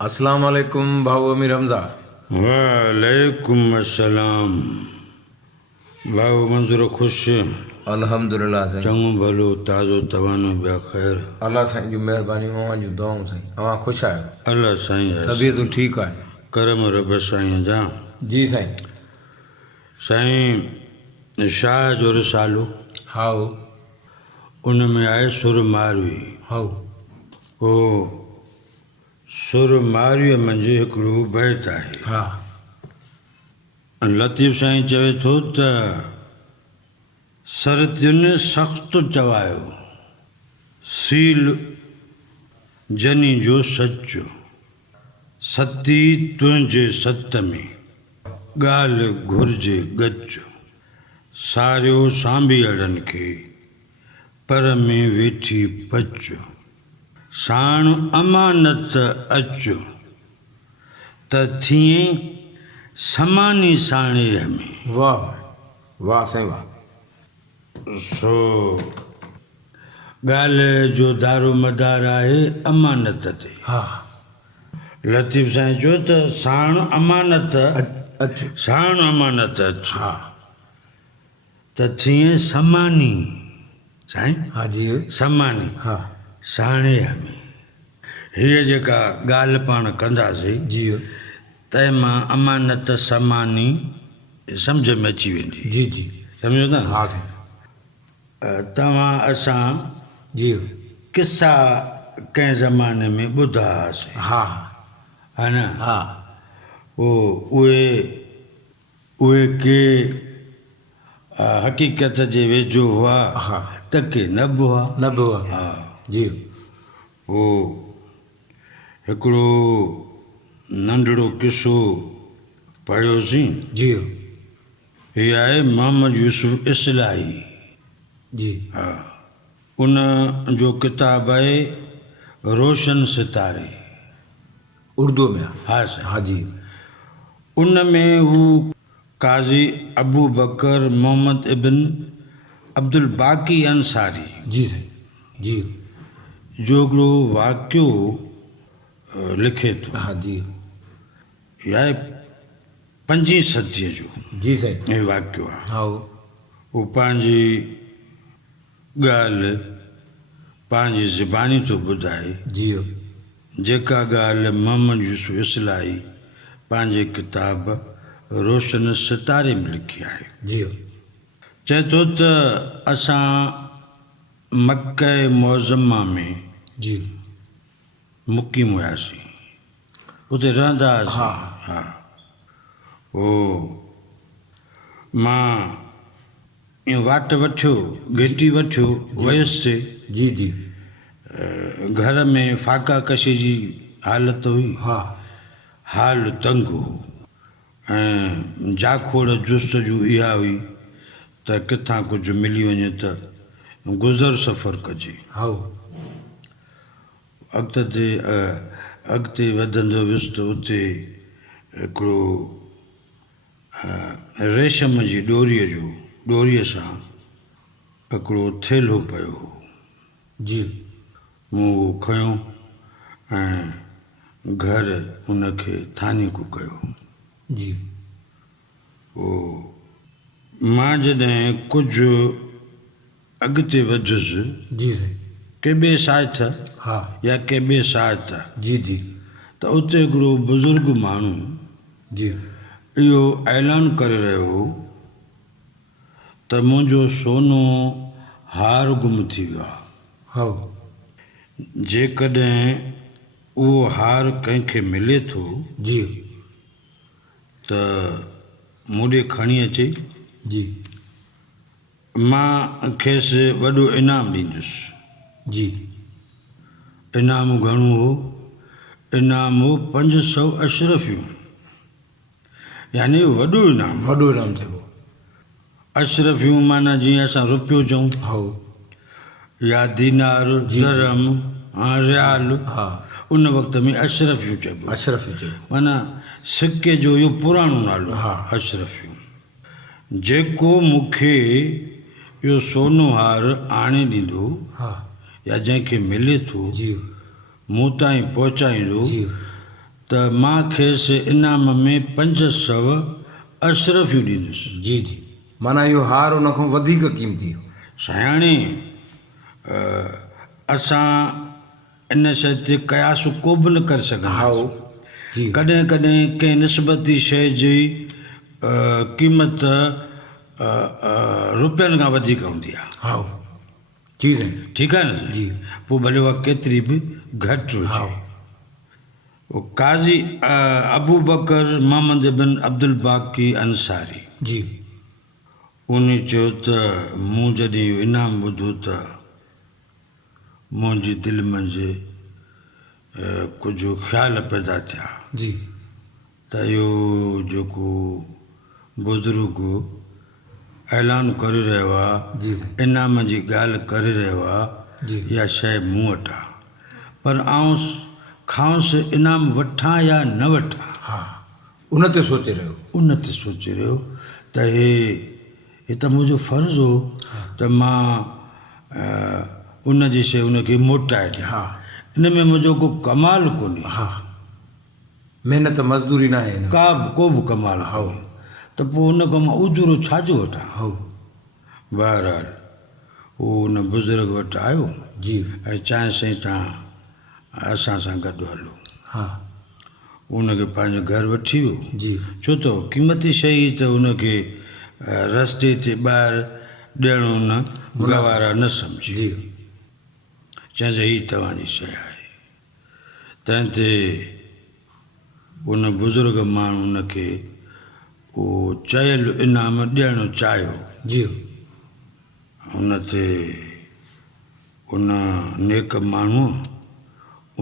अस्सलाम वालेकुम भाऊ अमीर हमज़ा। वालेकुम अस्सलाम। भाऊ मंज़ूर ख़ुशि अल्हम्दुलिल्लाह साईं। चङो भलो ताज़ो तवानो ॿिया ख़ैर। अल्लाह साईं जी महिरबानी अवां जूं दुआऊं साईं। अवां ख़ुशि आहियो? अल्लाह साईं तबियतूं ठीकु आहे? करम रब साईं जा। जी साईं। साईं शाह जो रिसालो हाओ उन में आहे सुर मारवी। हाओ हो सुर मारवीअ मंझि हिकिड़ो बैत आहे। हा लतीफ़ साईं चवे थो त सरतियुनि सख़्तु चवायो सील जनी जो सचो सती तुंहिंजे सत में ॻाल्हि घुरिजे गचो सारियो सांभियड़नि खे पर में वेठी पचो साण अमानत अचो त थिए समानी साणीअ में। वाह वाह साईं वाह। सो ॻाल्हि जो दारो मदार आहे अमानत ते। हा लतीफ़ साईं चयो त साण अमानत अचो। साण अमानत अचो हा त थिए समानी साईं हा जी समानी हा साणीअ में। हीअ जेका ॻाल्हि पाण कंदासीं जी तंहिंमां अमानत समानी सम्झ में अची वेंदी। जी जी सम्झो था? हा साईं। तव्हां असां जी किसा कंहिं ज़माने में ॿुधा हुआसीं हा हा न। हा उहे के हक़ीक़त जे वेझो हुआ हा त के न बि हुआ। न बि हा जी हो हिकिड़ो नंढड़ो किसो पढ़ियोसीं। जी हीअ आहे मोहम्मद यूसुफ इस्लाही। जी हा उन जो किताबु आहे रोशन सितारे। उर्दू में हा साईं। हा जी उन में हू काज़ी अबू बकर मोहम्मद इब्न अब्दुल बाक़ी अंसारी जी साईं जी जो हिकिड़ो वाक़ियो लिखे थो। हा जी इहा आहे 5वीं सदीअ जो जी साईं। इहो वाक़ियो आहे। हाओ हू पंहिंजी ॻाल्हि पंहिंजी ज़बानी थो ॿुधाए। जी जेका ॻाल्हि मोहम्मद यूसुफ इस्लाही पंहिंजे किताब रोशन सितारे में लिखी आहे। जी चए थो त असां मके मुअज़्ज़मा में जी मुक़ीम हुआसीं उते रहंदा हुआसीं। हा हा ओ मां ईअं वाट वठियो घेटी वठियो वयुसि। जी जी घर में फाका कशी जी हालत हुई। हा हाल तंग हो ऐं जाखोड़ जुस्तजू इहा हुई त किथां कुझु मिली वञे त गुज़र सफ़र कजे। हाओ अॻिते वधंदो वियुसि त उते हिकिड़ो रेशम जी ॾोरीअ सां हिकिड़ो थेलो पियो हो। जी मूं उहो खयो ऐं घर उनखे थानिकु कयो। जी मां जॾहिं कुझु अॻिते वधियुसि जी साईं। के ॿिए साइथ हा या के ॿिए साइथ जी जी त उते हिकिड़ो बुज़ुर्ग माण्हू जी इहो ऐलान करे रहियो हो त मुंहिंजो सोनो हार गुम थी वियो आहे। हाओ जेकॾहिं उहो हार कंहिंखे मिले थो जी त मूं ॾे खणी अचे जी मां खेसि वॾो इनाम ॾींदुसि। जी इनाम घणो हो? इनाम हो 500 अशरफियूं यानी वॾो इनाम। वॾो इनाम थिए। अशरफियूं माना जीअं असां रुपियो चऊं हाओ या दीनार दरहम रियाल हा उन वक़्त में अशरफियूं चइबो। अशरफ जो माना सिके जो इहो पुराणो नालो हा अशरफियूं। जेको मूंखे इहो सोनो हार आणे ॾींदो हा या जंहिंखे मिले थो जी मूं ताईं पहुचाईंदो जी त मां खेसि इनाम में 500 अशरफियूं ॾींदुसि। जी जी, माना इहो हार उन खां वधीक क़ीमती हो। सायाणी असां इन शइ ते कयास को बि न करे सघंदा। हाओ जी कॾहिं कॾहिं कंहिं निस्बती शइ जी क़ीमत रुपयनि खां वधीक हूंदी आहे। हाओ जी साईं। ठीकु आहे न जी। पोइ भले उहा केतिरी बि घटि हुजे। हाओ काज़ी अबू बकर मोहम्मद बिन अब्दुल बाक़ी अंसारी जी उन चयो त मूं जॾहिं इहो इनाम ॿुधो त मुंहिंजी दिलि मंझि कुझु ख़्याल पैदा थिया जी त इहो जेको बुज़ुर्ग ऐलान करे रहियो आहे, जी इनाम जी ॻाल्हि करे रहियो आहे, जी इहा शइ मूं वटि आहे, पर आउं खांसि इनाम वठां या न वठां, हा उन ते सोचे रहियो। उन ते सोचे रहियो त हे त मुंहिंजो फ़र्ज़ु हो त मां उन जी शइ उनखे मोटाए ॾियां। हा इन में मुंहिंजो को कमाल कोन्हे। हा महिनत मज़दूरी न आहे हिन में। को बि कमाल कोन्हे त पोइ हुन खां मां उजूरो छाजो वठां। हो बहरहाल उहो हुन बुज़ुर्ग वटि आयो जी ऐं चयाईं साईं तव्हां असां सां गॾु हलो। हा उनखे पंहिंजे घर वठी वियो। जी छो त क़ीमती शइ त उनखे रस्ते ते ॿाहिरि ॾियणो न गवारा न सम्झी। जी चइसि हीअ तव्हांजी शइ आहे। तंहिं ते उन बुज़ुर्ग माण्हू उनखे उहो चयल इनाम ॾियणु चाहियो। जी उन ते उन नेक माण्हूअ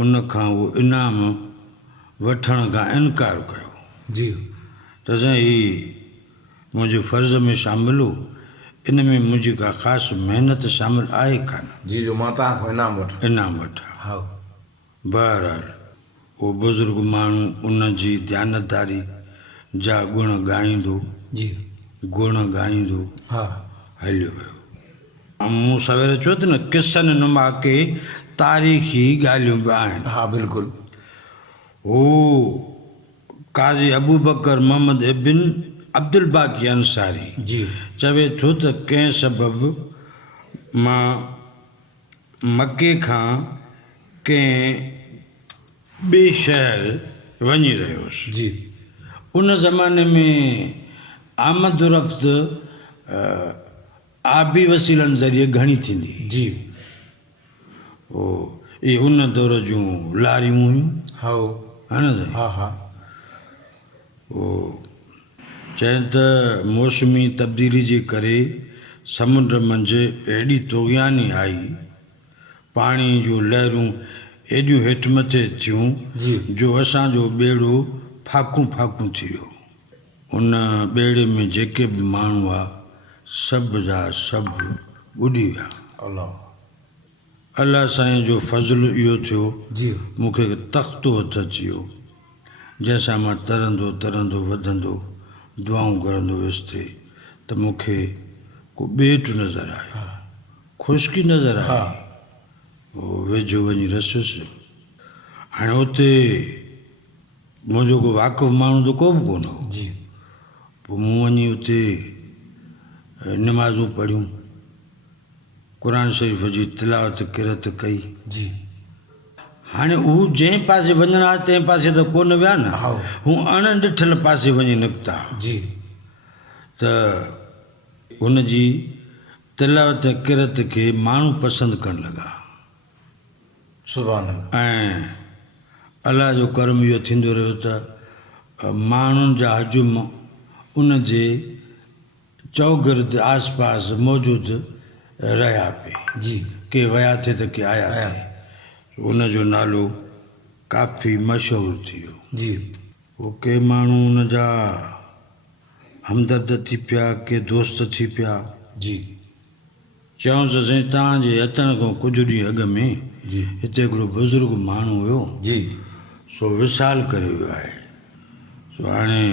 उन खां उहो इनाम वठण खां इनकार कयो। जी त साईं हीउ मुंहिंजे फ़र्ज़ में शामिल हो, इन में मुंहिंजी का ख़ासि महिनत शामिल आहे कान, जी जो मां तव्हां खां इनाम वठां। इनाम वठां। हा बहरहाल उहो बुज़ुर्ग माण्हू उन जी ध्यानदारी जा गुण ॻाईंदो जी हा हलियो वियो। मूं सवेर चयो त न किसनि नुमा के तारीख़ी ॻाल्हियूं बि आहिनि। हा बिल्कुलु। हू काज़ी अबू बकर मोहम्मद बिन अब्दुल बाक़ी अंसारी जी चवे थो त कंहिं सबबु मां मके खां कंहिं ॿिए शहर वञी रहियो हुउसि। जी उन ज़माने में आमद रफ़्त आबी वसीलनि ज़रिए घणी थींदी। जी इहे उन दौर जूं लारियूं हुयूं। हाओ हा न साईं। हा हा चइनि त मौसमी तब्दीली जे करे समुंड मंझि एॾी तोगियानी आई, पाणी जूं लहरूं एॾियूं हेठि मथे थियूं जी जो असांजो ॿेड़ो फाकूं फाकूं थी वियो। उन ॿेड़े में जेके बि माण्हू हुआ सभु जा सभु ॿुॾी विया। अल्लाह अलाह साईं जो फज़लु इहो थियो जी मूंखे तख़्तो हथु अची वियो जंहिंसां मां तरंदो तरंदो वधंदो दुआऊं करंदो वियुसि त मूंखे को ॿेट नज़र आयो, ख़ुश्की नज़र आई। वेझो वञी रसियुसि। हाणे उते मुंहिंजो को वाक़ुफ़ु माण्हू त को बि कोन हो। जी पोइ मूं वञी उते निमाज़ूं पढ़ियूं, क़ुर शरीफ़ जी तिलावत किरत कई। जी हाणे हू जंहिं पासे वञणा तंहिं पासे त कोन विया न, हा हू अणॾिठल पासे वञी निकिता जी त हुन जी तिलावत किरत खे माण्हू पसंदि करणु लॻा। सुभान अल्लाह। ऐं अलाह जो कर्म इहो थींदो रहियो त माण्हुनि जा हजुम उन जे चौगिर्द आस पास मौजूदु रहिया पिए। जी के विया थिए त के आया थिए। उन जो नालो काफ़ी मशहूरु थी वियो। जी पोइ के माण्हू उन जा हमदर्द थी पिया, के दोस्त थी पिया। जी चयूंसि साईं तव्हांजे अचण खां कुझु ॾींहं अॻु में जी हिते हिकिड़ो बुज़ुर्ग माण्हू हुयो, जी सो विसाल करे वियो आहे। सो हाणे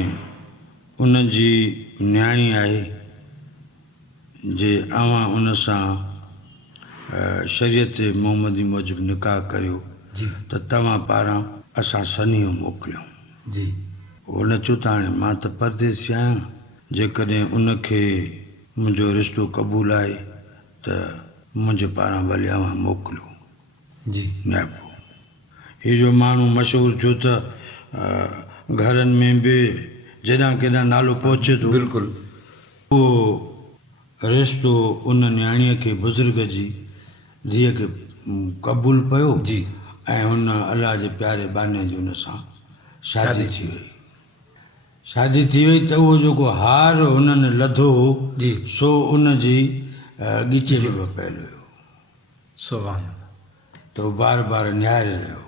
उन जी न्याणी आहे जे अव्हां उन सां शरीयत मोहम्मदी मूजिबि निकाह करियो जी त तव्हां पारां असां सनीअ मोकिलियऊं। जी हुन चयो त हाणे मां त परदेसी आहियां, जेकॾहिं उनखे मुंहिंजो रिश्तो क़बूलु आहे त मुंहिंजे पारां भले अव्हां मोकिलियो जी नियापो। हीउ जो माण्हू मशहूरु थियो त घरनि में बि जेॾां केॾां नालो पहुचे थो। बिल्कुलु। उहो रिश्तो उन न्याणीअ खे बुज़ुर्ग जी धीअ खे क़बूलु पियो जी ऐं हुन अलाह जे प्यारे बाने जी हुन सां शादी थी वई। शादी थी वई त उहो जेको हार हुननि लधो जी सो उन जी ॻीचे में बि पयल हुयो। सुभान त उहो बार बार निहारे रहियो।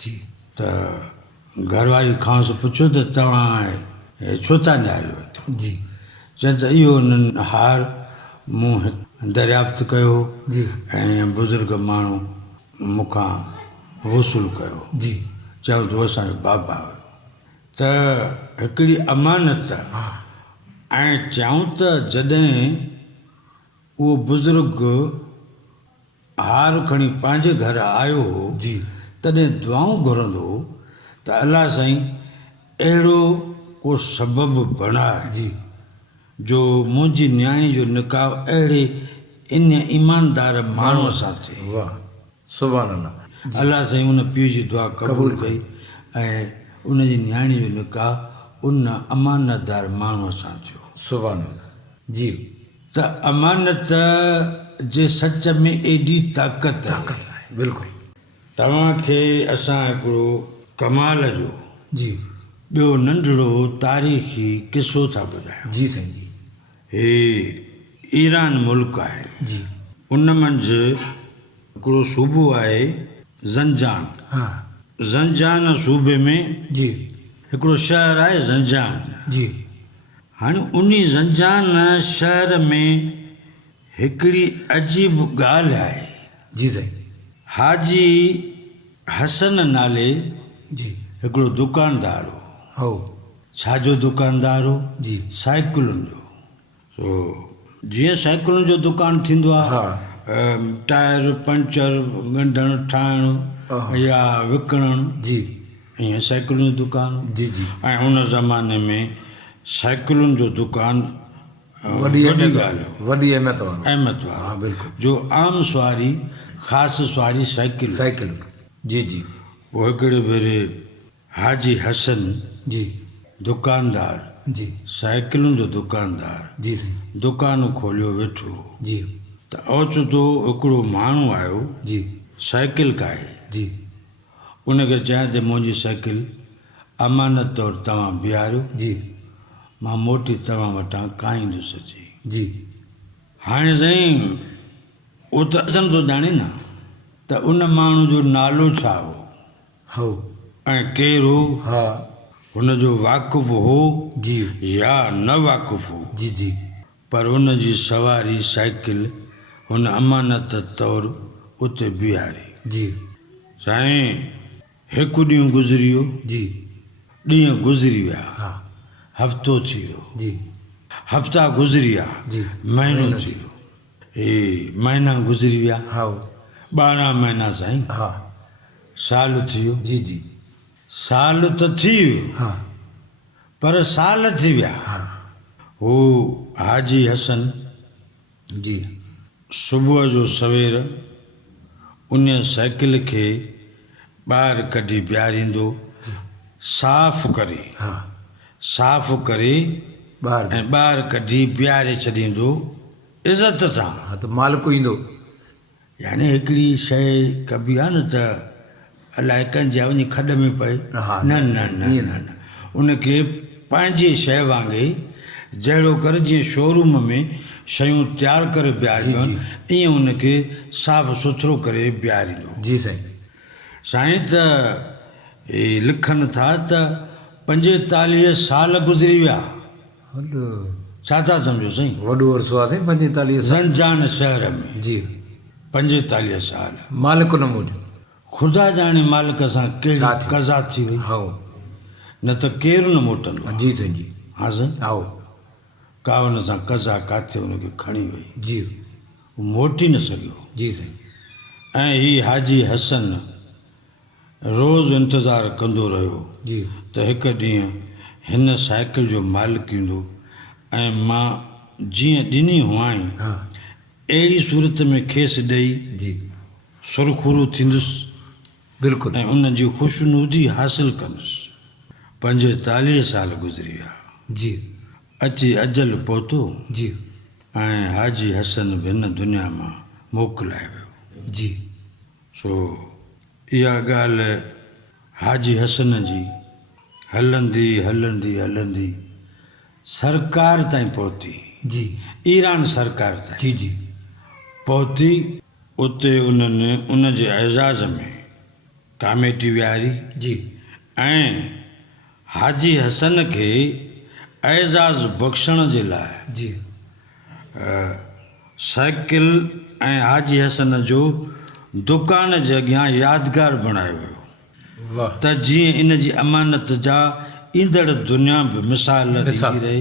जी त घरवारी खां पुछियो त तव्हां छो था निहारियो? जी चए त इहो हुननि हार मूं दरियाफ़्त कयो जी ऐं बुज़ुर्ग माण्हू मूंखां वसूल कयो। जी चयो त असांजो बाबा हुयो। त हिकिड़ी अमानत ऐं चयूं त जॾहिं उहो बुज़ुर्ग हार खणी पंहिंजे घर आयो हो जी तॾहिं दुआऊं घुरंदो हो त अलाह साईं अहिड़ो को सबबु बणाए जी जो मुंहिंजी न्याणी जो निकाह अहिड़े इन ईमानदार माण्हूअ सां थिए। वाह सुभान अल्लाह। अलाह साईं उन पीउ जी दुआ क़बूलु कई ऐं उन जी न्याणी जो निकाह उन अमानतदार माण्हूअ सां थियो। सुभान अल्लाह। जी त अमानत जे सच में एॾी ताक़त आहे। बिल्कुलु। तव्हांखे असां हिकिड़ो कमाल जो जी ॿियो नंढिड़ो तारीख़ी किसो था ॿुधायूं। जी साईं जी। हे ईरान मुल्क आहे। जी उन मंझि हिकिड़ो सूबो आहे ज़ंजान। हा ज़ंजान सूबे में जी हिकिड़ो शहर आहे ज़ंजान। जी हाणे उन ज़ंजान शहर में हिकिड़ी अजीब ॻाल्हि आहे। जी साईं। हाजी हसन नाले जी हिकिड़ो दुकानदार हो। हो छाजो दुकानदार हो? जी साइकिलुनि जो। सो जीअं साइकिलुनि जो दुकानु थींदो आहे, हा टायर पंचर ॻंढणु ठाहिणु या विकिणणु, जी ईअं साइकिलुनि जो दुकानु। जी जी ऐं हुन ज़माने में साइकिलुनि जो दुकानु वॾी ॻाल्हि हो, वॾी अहमियत वारो। अहमियत वारो। हा बिल्कुलु। जो आम सवारी ख़ासि सवारी साइकिल। जी जी पोइ हिकिड़े भेरे हाजी हसन जी दुकानदार जी साइकिलुनि जो दुकानदार जी साईं। दुकानु खोलियो वेठो जी त ओचितो हिकिड़ो माण्हू आयो जी साइकिल काए। जी उनखे चयां त मुंहिंजी साइकिल अमानत तौरु तव्हां बीहारियो, जी मां मोटी तव्हां वटां काईंदुसि अची। जी हाणे साईं उहो त असां थो ॼाणे न त उन माण्हू जो नालो छा हो हो ऐं केरु हो, हा हुनजो वाक़ुफ़ु हो जी या न वाक़ुफ़ु हो। जी जी पर हुन जी सवारी साइकिल हुन अमानत तौरु उते बीहारी। जी साईं हिकु ॾींहुं गुज़री वियो, जी ॾींहं गुज़री विया, हा हफ़्तो थी वियो, जी हफ़्ता गुज़री विया, जी महीनो थी वियो, हे महीना गुज़री विया, हा 12 महीना साईं, हा साल थी वियो। जी जी साल त थी वियो हा पर साल थी विया। हा हू हाजी हसन जी सुबुह जो सवेर उन साइकिल खे ॿाहिरि कढी बीहारींदो, साफ़ करे ॿाहिरि ऐं ॿाहिरि कढी बीहारे छॾींदो इज़त सां। हा त मालिक ईंदो। यानी हिकिड़ी शइ कबी आहे न त अलाए कंहिंजे वञी खॾ में पए, हा न न न न न उनखे पंहिंजी शइ वांगुरु जहिड़ो कर जीअं शोरूम में शयूं तयारु करे बीहारियूं आहिनि, ईअं उनखे साफ़ सुथिरो करे बीहारींदो। जी साईं। साईं त लिखनि था त 45 साल गुज़री विया। हलो छा था सम्झो साईं? वॾो अरसो आहे साईं 45 साल। ज़ंजान शहर में जी 45 साल मालिक न मौजूदु। ख़ुदा जाणे मालिक सां कहिड़ी छा थियो? कज़ा थी वई, हा न त केरु न मोटंदो। जी साईं जी। हा साईं, आओ का हुन सां कज़ा काथे हुनखे खणी वई, जी हू मोटी न सघियो। जी साईं। ऐं ही हाजी हसन रोज़ु इंतज़ारु कंदो रहियो जी त हिकु ॾींहुं हिन साइकिल जो मालिक ईंदो ऐं मां जीअं ॾिनी हुआई हाँ अहिड़ी सूरत में खेसि ॾेई जी सुरखुरू थींदुसि बिल्कुलु ऐं उन जी ख़ुशनूदी हासिलु कंदुसि। 45 साल गुज़री विया, जी अची अजल पहुतो जी ऐं हाजी हसन बि हिन दुनिया मां मोकिलाए वियो। जी सो इहा ॻाल्हि हाजी हसन जी हलंदी हलंदी हलंदी सरकार ताईं पहुती, जी ईरान सरकार ताईं जी जी पहुती। उते उन्हनि उन जे एज़ाज़ में कामेटी विहारी जी ऐं हाजी हसन खे एज़ाज़ बख़्शण जे लाइ जी साइकिल ऐं हाजी हसन जो दुकान जे अॻियां यादगार बणायो वियो वाह त जीअं इन जी अमानत जा ईंदड़ दुनिया बि मिसाल ॾींदी रहे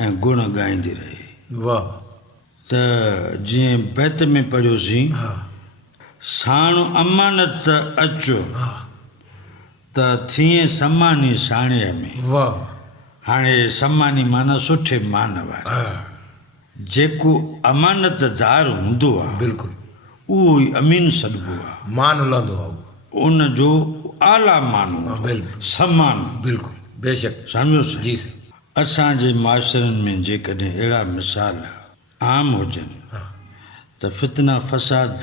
ऐं गुण ॻाईंदी रहे। वाह त जीअं बैत में पढ़ियोसीं हाँ साणु अमानत अचो हाँ त थिए सम्मानी साणीअ में। वाह हाणे सम्मानी माना सुठे मान वारा, हाँ जेको अमानतदार हूंदो आहे बिल्कुलु उहो ई अमीन सॾिबो आहे, मान हलंदो आहे उन जो आला मान हाँ, हूंदो बिल्कुलु आहे, सम्मान। बिल्कुलु बेशक सम्झो साईं? जी साईं असांजे माशरनि में जेकॾहिं अहिड़ा मिसाल आम हुजनि हाँ त फितना फ़साद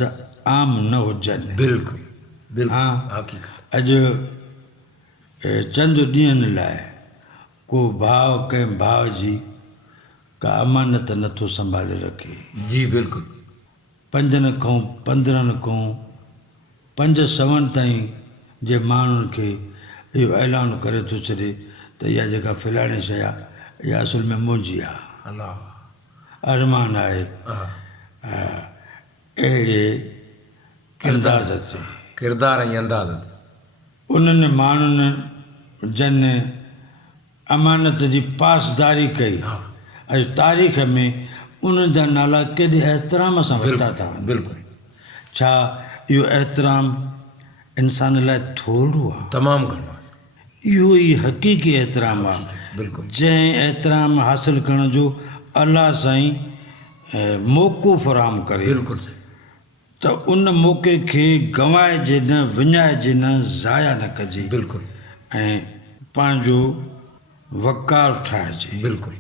आम न हुजनि। बिल्कुलु बिल्कुलु हाँ हक़ीक़त अॼु चंद ॾींहंनि लाइ को भाउ कंहिं भाउ जी का अमानत नथो संभाले रखे, जी बिल्कुलु 5 खां 15 खां 500 ताईं जे माण्हुनि खे इहो ऐलान करे थो छॾे त इहा जेका फलाणी शइ आहे इहा असुल में मुंहिंजी आहे, अलाह अरमान आहे। हाँ अहिड़े अंदाज़ ते किरदार ऐं अंदाज़ उन्हनि माण्हुनि जन अमानत जी पासदारी कई, हाँ अॼु तारीख़ में उन्हनि जा नाला केॾे एतिराम सां वरिता था वञनि। बिल्कुलु छा इहो एतिराम इंसान लाइ थोरो आहे? तमामु घणो आहे इहो ई हक़ीक़ी एतिराम आहे बिल्कुलु जंहिं एतिराम हासिलु करण जो अलाह साईं मौक़ो फ़राहम करे बिल्कुलु सही त उन मौक़े खे गंवाइजे न, विञाइजे न, ज़ाया न कजे बिल्कुलु ऐं पंहिंजो वक़ार ठाहिजे, बिल्कुलु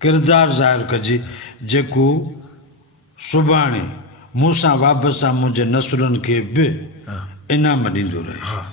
किरदारु ज़ाहिर कजे जेको सुभाणे मूंसां वाबस्ता मुंहिंजे नसुलनि खे बि हाँ इनाम ॾींदो रहे। हाँ